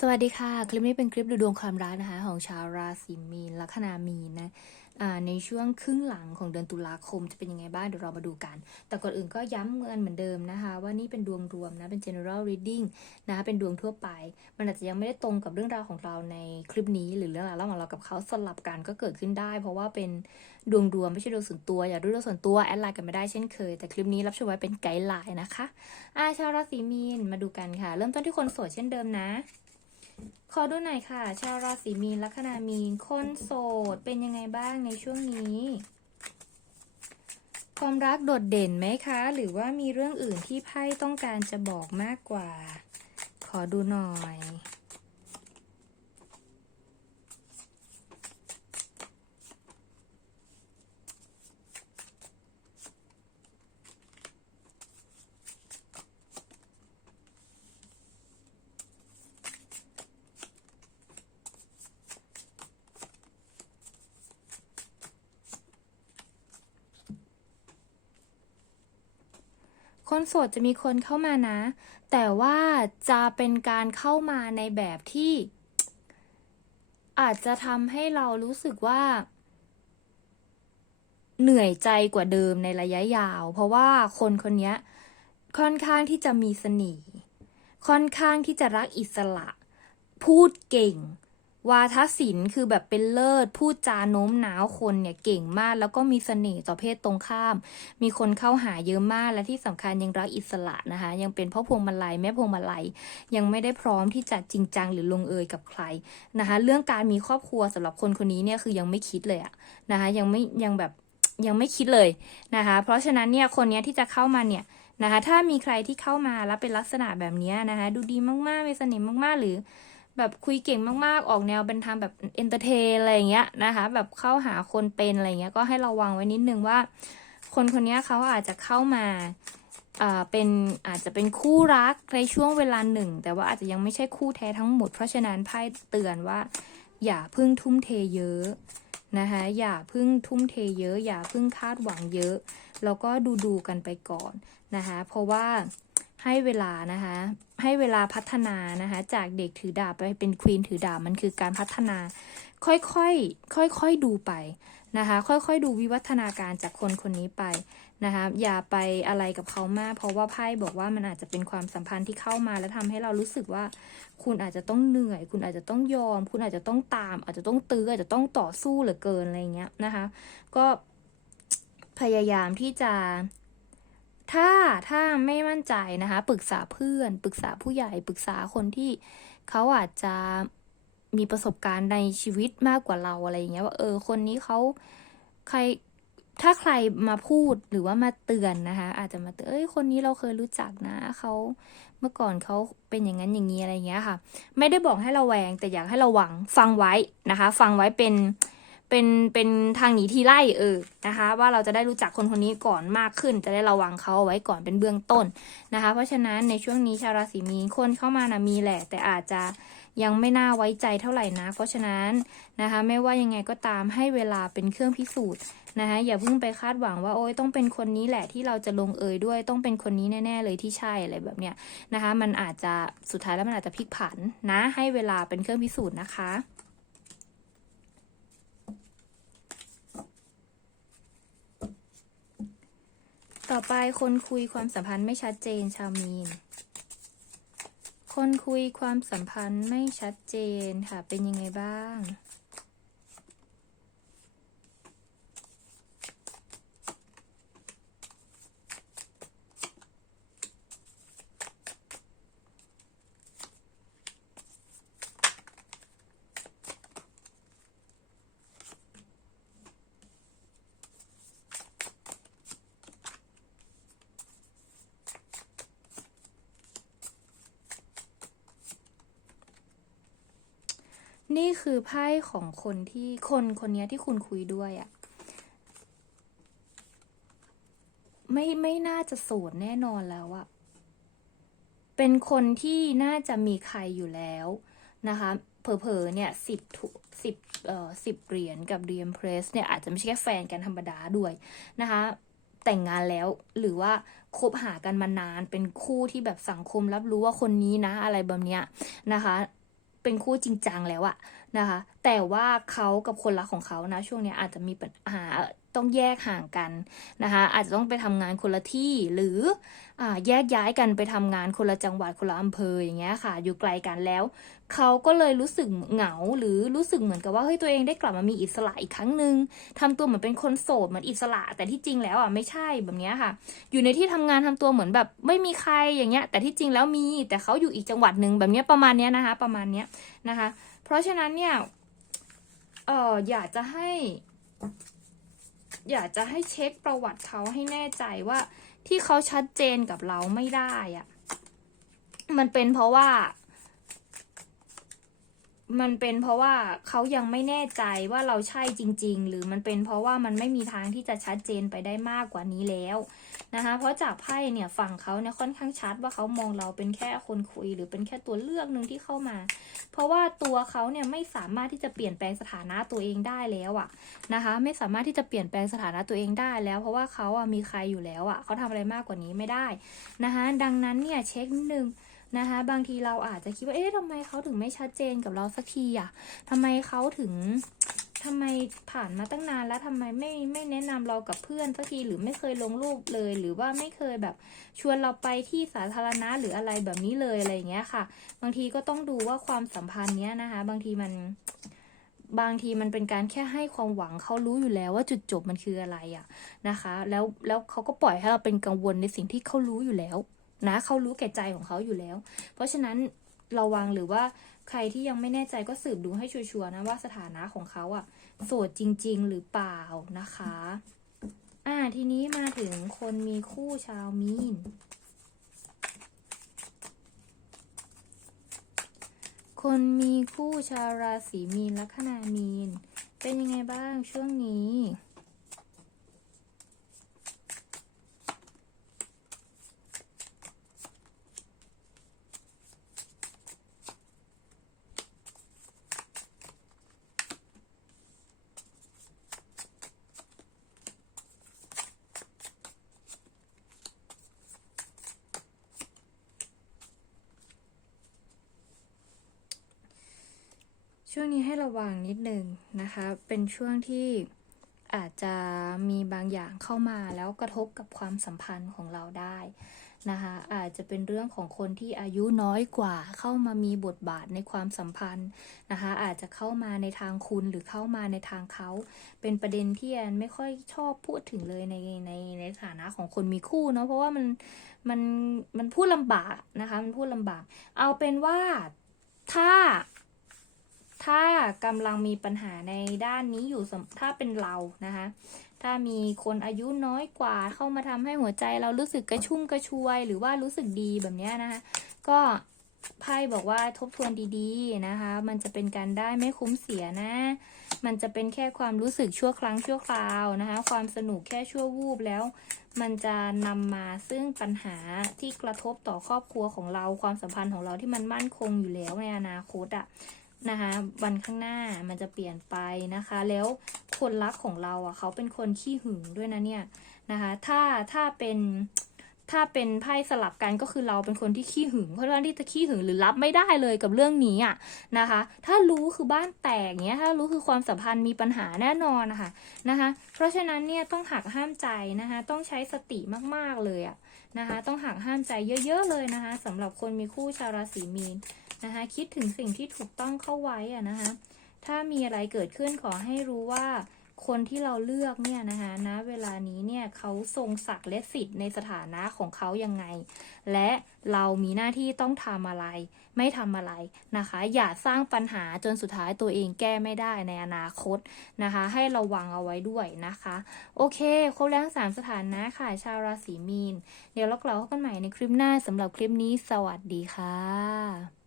สวัสดีค่ะ คลิปนี้เป็นคลิปดูดวงความรักนะคะ ของชาวราศีมีนลัคนามีนนะในช่วงครึ่งหลังของเดือนตุลาคมจะเป็นยังไงบ้างเดี๋ยวเรามาดูกัน แต่ก่อนอื่นก็ย้ำเงินเหมือนเดิมนะคะ ว่านี่เป็นดวงรวมนะ เป็น general reading นะคะเป็นดวงทั่วไป มันอาจจะยังไม่ได้ตรงกับเรื่องราวของเราในคลิปนี้ หรือเรื่องราวระหว่างเรากับเขาสลับกันก็เกิดขึ้นได้ เพราะว่าเป็นดวงรวมไม่ใช่ดวงส่วนตัวอย่าดูดวงส่วนตัวแอดไลน์กันไม่ได้เช่นเคย แต่คลิปนี้รับชมไว้เป็นไกด์ไลน์นะคะอาชาวราศีมีนมาดูกันค่ะ เริ่มต้นที่คนโสดเช่นเดิมนะ ขอดูหน่อยค่ะ ชาวราศีมีนลัคนามีน คนโสดเป็นยังไงบ้างในช่วงนี้ ความรักโดดเด่นไหมคะ หรือว่ามีเรื่องอื่นที่ไพ่ต้องการจะบอกมากกว่า ขอดูหน่อย คนโสดจะมีคนเข้ามานะ แต่ว่าจะเป็นการเข้ามาในแบบที่ อาจจะทำให้เรารู้สึกว่า เหนื่อยใจกว่าเดิมในระยะยาว เพราะว่าคนคนนี้ค่อนข้างที่จะมีเสน่ห์ค่อนข้างที่จะรักอิสระ พูดเก่ง วาทศิลป์คือแบบเป็นเลิศ พูดจาโน้มน้าวคนเนี่ยเก่งมาก แล้วก็มีเสน่ห์ต่อเพศตรงข้าม มีคนเข้าหาเยอะมากและที่สำคัญยังรักอิสระนะคะ ยังเป็นพ่อพวงมาลัยแม่พวงมาลัย ยังไม่ได้พร้อมที่จะจริงจังหรือลงเอยกับใครนะคะ เรื่องการมีครอบครัวสำหรับคนคนนี้เนี่ยคือยังไม่คิดเลยอะนะคะ ยังไม่ยังแบบยังไม่คิดเลยนะคะ เพราะฉะนั้นเนี่ยคนนี้ที่จะเข้ามาเนี่ยนะคะ ถ้ามีใครที่เข้ามาแล้วเป็นลักษณะแบบนี้นะคะ ดูดีมากๆมีเสน่ห์มากๆหรือ แบบคุยเก่งมากๆ ออกแนวเป็นทางแบบเอนเตอร์เทนอะไรอย่างเงี้ยนะคะ แบบเข้าหาคนเป็นอะไรเงี้ย ก็ให้ระวังไว้นิดนึงว่า คนคนนี้เขาอาจจะเข้ามาอ่าเป็นอาจจะเป็นคู่รักในช่วงเวลาหนึ่ง แต่ว่าอาจจะยังไม่ใช่คู่แท้ทั้งหมด เพราะฉะนั้นไพ่เตือนว่า อย่าพึ่งทุ่มเทเยอะนะคะอย่าพึ่งทุ่มเทเยอะ อย่าพึ่งคาดหวังเยอะ แล้วก็ดูดูกันไปก่อนนะคะเพราะว่า ให้เวลานะคะ ให้เวลาพัฒนานะคะ จากเด็กถือดาบไปเป็นควีนถือดาบมันคือการพัฒนา ค่อยๆ ค่อยๆ ดูไปนะคะ ค่อยๆ ดูวิวัฒนาการจากคนคนนี้ไปนะคะ อย่าไปอะไรกับเขามาก เพราะว่าไพ่บอกว่ามันอาจจะเป็นความสัมพันธ์ที่เข้ามาแล้วทำให้เรารู้สึกว่า คุณอาจจะต้องเหนื่อย คุณอาจจะต้องยอม คุณอาจจะต้องตาม อาจจะต้องตื้อ อาจจะต้องต่อสู้เหลือเกินอะไรเงี้ยนะคะ ก็พยายามที่จะ ถ้าถ้าไม่มั่นใจนะคะปรึกษาเพื่อนปรึกษาผู้ใหญ่ปรึกษาคนที่เขาอาจจะมีประสบการณ์ในชีวิตมากกว่าเราอะไรอย่างเงี้ยว่าเออคนนี้เขาใครถ้าใครมาพูดหรือว่ามาเตือนนะคะ อาจจะมาเตือนเอ้ยคนนี้เราเคยรู้จักนะเขาเมื่อก่อนเขาเป็นอย่างนั้นอย่างนี้อะไรอย่างเงี้ยค่ะ ไม่ได้บอกให้เราแวงแต่อยากให้เราหวังฟังไว้นะคะ ฟังไว้เป็น เป็นเป็นทางหนีทีไล่เออนะคะ ว่าเราจะได้รู้จักคนคนนี้ก่อนมากขึ้น จะได้ระวังเขาเอาไว้ก่อนเป็นเบื้องต้นนะคะ เพราะฉะนั้นในช่วงนี้ชาวราศีมีนคนเข้ามานะมีแหละ แต่อาจจะยังไม่น่าไว้ใจเท่าไหร่นะ เพราะฉะนั้นนะคะ ไม่ว่ายังไงก็ตามให้เวลาเป็นเครื่องพิสูจน์นะคะอย่าเพิ่งไปคาดหวังว่าโอ้ยต้องเป็นคนนี้แหละที่เราจะลงเอยด้วยต้องเป็นคนนี้แน่ ๆ เลยที่ใช่อะไรแบบเนี้ยนะคะ มันอาจจะสุดท้ายแล้วมันอาจจะพลิกผันนะ ให้เวลาเป็นเครื่องพิสูจน์นะคะ อไปคนคุยความสัมพันธ์ไม่ชัดเจนชาวมีน คนคุยความสัมพันธ์ไม่ชัดเจนค่ะ เป็นยังไงบ้าง นี่คือไพ่ของคนที่คนคนนี้ที่คุณคุยด้วยอะ่ะไม่ไม่น่าจะโสดแน่นอนแล้วอะเป็นคนที่น่าจะมีใครอยู่แล้วนะคะ เผลอๆเนี่ยสิบสิบเอ่อสิบเหรียญกับเรียมเพรสเนี่ยอาจจะไม่ใช่แค่แฟนกันธรรมดาด้วยนะคะ แต่งงานแล้วหรือว่าคบหากันมานานเป็นคู่ที่แบบสังคมรับรู้ว่าคนนี้นะอะไรแบบเนี้ยนะคะ เป็นคู่จริงจังแล้วอะนะคะ แต่ว่าเขากับคนรักของเขานะ ช่วงเนี้ยอาจจะมีปัญหา ต้องแยกห่างกันนะคะ อาจจะต้องไปทำงานคนละที่หรืออแยกย้ายกันไปทำงานคนละจังหวัดคนละอำเภออย่างเงี้ยค่ะ อยู่ไกลกันแล้ว เขาก็เลยรู้สึกเหงาหรือรู้สึกเหมือนกับว่าเฮ้ยตัวเองได้กลับมามีอิสระอีกครั้งหนึ่งทำตัวเหมือนเป็นคนโสดเหมือนอิสระ แต่ที่จริงแล้วอะไม่ใช่แบบเนี้ยค่ะ อยู่ในที่ทำงานทำตัวเหมือนแบบไม่มีใครอย่างเงี้ย แต่ที่จริงแล้วมีแต่เขาอยู่อีกจังหวัดหนึ่งแบบเนี้ยประมาณเนี้ยนะคะ ประมาณเนี้ยนะคะ เพราะฉะนั้นเนี่ยเอออยากจะให้ อยากจะให้เช็คประวัติเขาให้แน่ใจว่าที่เขาชัดเจนกับเราไม่ได้อะมันเป็นเพราะว่า มันเป็นเพราะว่าเขายังไม่แน่ใจว่าเราใช่จริง ๆ หรือมันเป็นเพราะว่ามันไม่มีทางที่จะชัดเจนไปได้มากกว่านี้แล้ว นะคะ เพราะจากไพ่เนี่ยฝั่งเขาเนี่ยค่อนข้างชัดว่าเขามองเราเป็นแค่คนคุย หรือเป็นแค่ตัวเลือกหนึ่งที่เข้ามา เพราะว่าตัวเขาเนี่ยไม่สามารถที่จะเปลี่ยนแปลงสถานะตัวเองได้แล้วอะนะคะ ไม่สามารถที่จะเปลี่ยนแปลงสถานะตัวเองได้แล้ว เพราะว่าเขาอะมีใครอยู่แล้วอะเขาทำอะไรมากกว่านี้ไม่ได้นะคะดังนั้นเนี่ยเช็คนิดนึงนะคะบางทีเราอาจจะคิดว่าเอ๊ะทำไมเขาถึงไม่ชัดเจนกับเราสักทีอะทำไมเขาถึง ทำไมผ่านมาตั้งนานแล้วทำไมไม่ไม่แนะนำเรากับเพื่อนสักทีหรือไม่เคยลงรูปเลย หรือว่าไม่เคยแบบชวนเราไปที่สาธารณะหรืออะไรแบบนี้เลยอะไรอย่างเงี้ยค่ะ บางทีก็ต้องดูว่าความสัมพันธ์เนี้ยนะคะ บางทีมันบางทีมันเป็นการแค่ให้ความหวังเขารู้อยู่แล้วว่าจุดจบมันคืออะไรอะนะคะ แล้วแล้วเขาก็ปล่อยให้เราเป็นกังวลในสิ่งที่เขารู้อยู่แล้ว นะเขารู้แก่ใจของเขาอยู่แล้ว เพราะฉะนั้นระวังหรือว่า ใครที่ยังไม่แน่ใจก็สืบดูให้ชัวร์ๆนะว่าสถานะของเขาอะโสดจริง ๆ หรือเปล่านะคะ อ่าทีนี้มาถึงคนมีคู่ชาวมีน คนมีคู่ชาวราศีมีนลัคนามีน เป็นยังไงบ้างช่วงนี้ ช่วงนี้ให้ระวังนิดนึงนะคะ เป็นช่วงที่อาจจะมีบางอย่างเข้ามาแล้วกระทบกับความสัมพันธ์ของเราได้นะคะอาจจะเป็นเรื่องของคนที่อายุน้อยกว่าเข้ามามีบทบาทในความสัมพันธ์นะคะอาจจะเข้ามาในทางคุณหรือเข้ามาในทางเขา เป็นประเด็นที่แอนไม่ค่อยชอบพูดถึงเลยในในในฐานะของคนมีคู่เนาะเพราะว่ามันมันมันพูดลำบากนะคะมันพูดลำบาก เอาเป็นว่าถ้า กำลังมีปัญหาในด้านนี้อยู่สำถ้าเป็นเรานะคะ ถ้ามีคนอายุน้อยกว่าเข้ามาทำให้หัวใจเรารู้สึกกระชุ่มกระชวย หรือว่ารู้สึกดีแบบนี้นะคะก็ไพ่บอกว่าทบทวนดีๆนะคะ มันจะเป็นการได้ไม่คุ้มเสียนะ มันจะเป็นแค่ความรู้สึกชั่วครั้งชั่วคราวนะคะ ความสนุกแค่ชั่ววูบแล้ว มันจะนำมาซึ่งปัญหาที่กระทบต่อครอบครัวของเรา ความสัมพันธ์ของเราที่มันมั่นคงอยู่แล้วในอนาคตอะ นะคะวันข้างหน้ามันจะเปลี่ยนไปนะคะ แล้วคนรักของเราอะเขาเป็นคนขี้หึงด้วยนะเนี่ยนะคะถ้าถ้าเป็นถ้าเป็นไพ่สลับกันก็คือเราเป็นคนที่ขี้หึงเพราะว่าที่จะขี้หึงหรือรับไม่ได้เลยกับเรื่องนี้อะนะคะ ถ้ารู้คือบ้านแตกเนี้ยถ้ารู้คือความสัมพันธ์มีปัญหาแน่นอนนะคะนะคะ เพราะฉะนั้นเนี่ยต้องหักห้ามใจนะคะต้องใช้สติมากๆเลยอะนะคะ ต้องหักห้ามใจเยอะ ๆ เลยนะคะสำหรับคนมีคู่ชาวราศีมีน นะคะคิดถึงสิ่งที่ถูกต้องเข้าไว้อะนะคะถ้ามีอะไรเกิดขึ้นขอให้รู้ว่าคนที่เราเลือกเนี่ยนะคะณเวลานี้เนี่ยเขาทรงศักดิ์และสิทธิ์ในสถานะของเขายังไง และเรามีหน้าที่ต้องทำอะไร ไม่ทำอะไรนะคะ อย่าสร้างปัญหาจนสุดท้ายตัวเองแก้ไม่ได้ในอนาคตนะคะ ให้ระวังเอาไว้ด้วยนะคะ โอเค ครบแล้วสามสถานะค่ะชาวราศีมีน เดี๋ยวเรากลับกันใหม่ในคลิปหน้าสำหรับคลิปนี้ สวัสดีค่ะ